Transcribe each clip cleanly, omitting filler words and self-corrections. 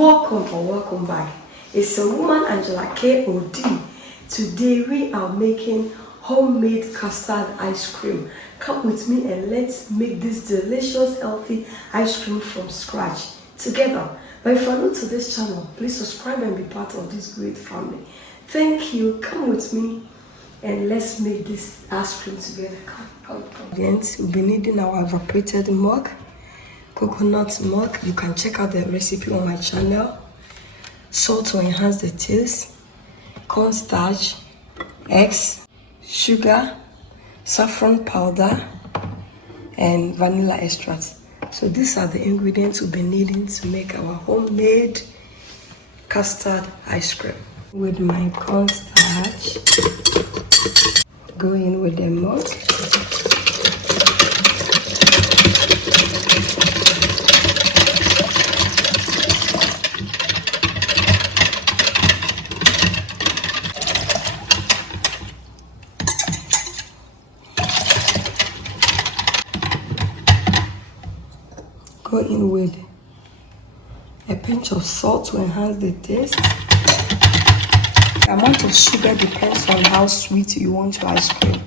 Welcome or welcome back. It's a woman, Angela K.O.D. Today we are making homemade custard ice cream. Come with me and let's make this delicious, healthy ice cream from scratch together. But if you're new to this channel, please subscribe and be part of this great family. Thank you. Come with me and let's make this ice cream together. Come. We'll be needing our evaporated milk, coconut milk. You can check out the recipe on my channel. Salt to enhance the taste, cornstarch, eggs, sugar, saffron powder, and vanilla extract. So these are the ingredients we'll be needing to make our homemade custard ice cream. With my cornstarch, go in with the milk. Go in with a pinch of salt to enhance the taste. The amount of sugar depends on how sweet you want your ice cream.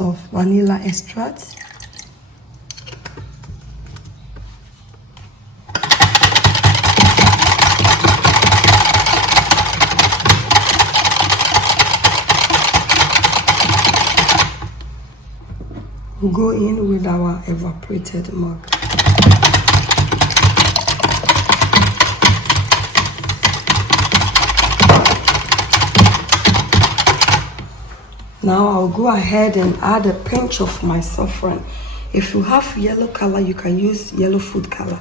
Of vanilla extract, we'll go in with our evaporated milk. Now I'll go ahead and add a pinch of my saffron. If you have yellow color, you can use yellow food color.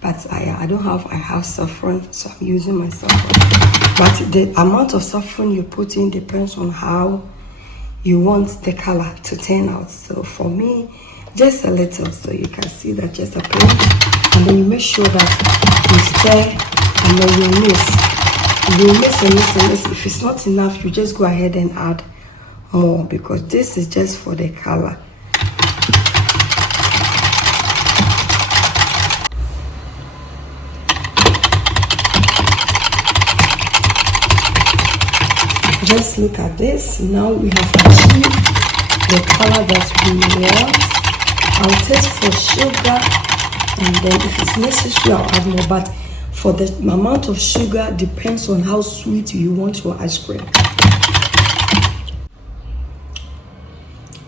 But I don't have, I have saffron, so I'm using my saffron. But the amount of saffron you put in depends on how you want the color to turn out. So for me, just a little, so you can see that just a pinch. And then you make sure that you stir and then you mix. You mix and mix and mix. If it's not enough, you just go ahead and add more, because this is just for the color. Just look at this. Now we have achieved the color that we want. I'll taste for sugar, and then if it's necessary I'll add more, but for the amount of sugar depends on how sweet you want your ice cream.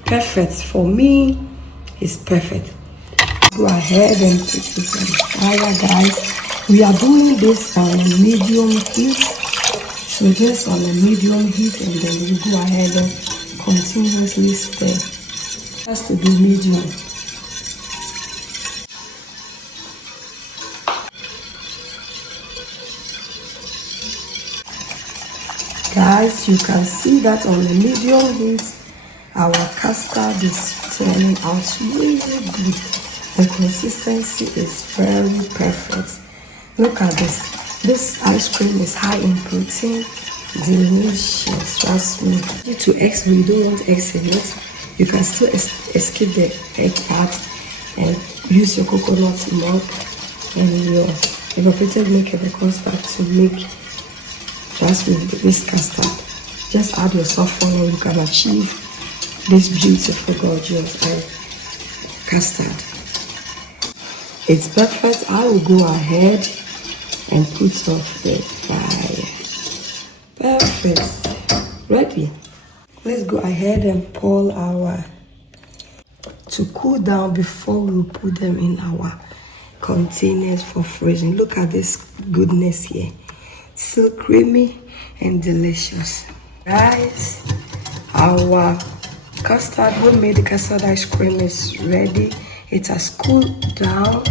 Perfect. For me, it's perfect. Go ahead and put this on fire, guys. We are doing this on medium heat. So just on a medium heat, and then you go ahead and continuously stir. It has to be medium. Guys, you can see that on the medium heat, our custard is turning out really good. The consistency is very perfect. Look at this. This ice cream is high in protein. Delicious. Trust me. To eggs, we don't want eggs in it. You can still skip the egg part and use your coconut milk and your evaporated milk and the custard to make. Trust me, this custard. Just add your saffron and you can achieve this beautiful, gorgeous custard. It's perfect. I will go ahead and put off the fire. Perfect. Ready. Let's go ahead and pour our to cool down before we put them in our containers for freezing. Look at this goodness here. So creamy and delicious. Guys, our custard, homemade custard ice cream is ready. It has cooled down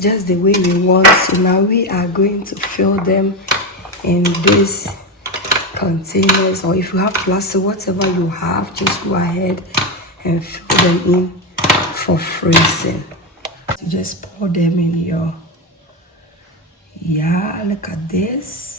just the way we want. So now we are going to fill them in this containers, or if you have plastic, whatever you have, just go ahead and fill them in for freezing. So just pour them in your, yeah, look at this.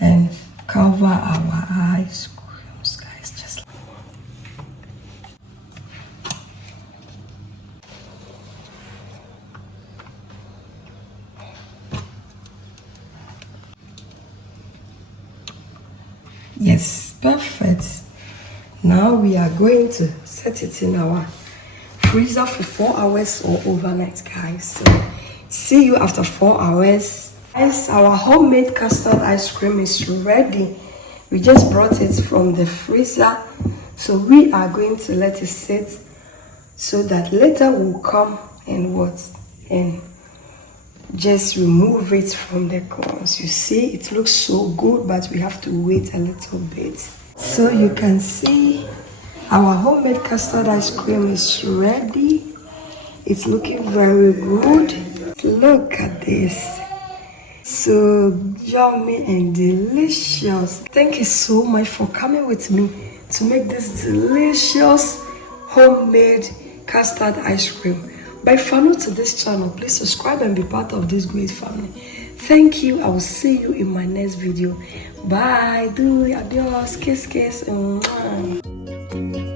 And cover our ice creams, guys, just like yes, perfect. Now we are going to set it in our freezer for 4 hours or overnight, guys. So see you after 4 hours. Guys, our homemade custard ice cream is ready. We just brought it from the freezer, so we are going to let it sit so that later we'll come and just remove it from the cones. You see, it looks so good, but we have to wait a little bit. So you can see our homemade custard ice cream is ready. It's looking very good. Look at this. So yummy and delicious. Thank you so much for coming with me to make this delicious homemade custard ice cream. By follow to this channel, please subscribe and be part of this great family. Thank you. I will see you in my next video. Bye. Do adios. Kiss, kiss. Mwah.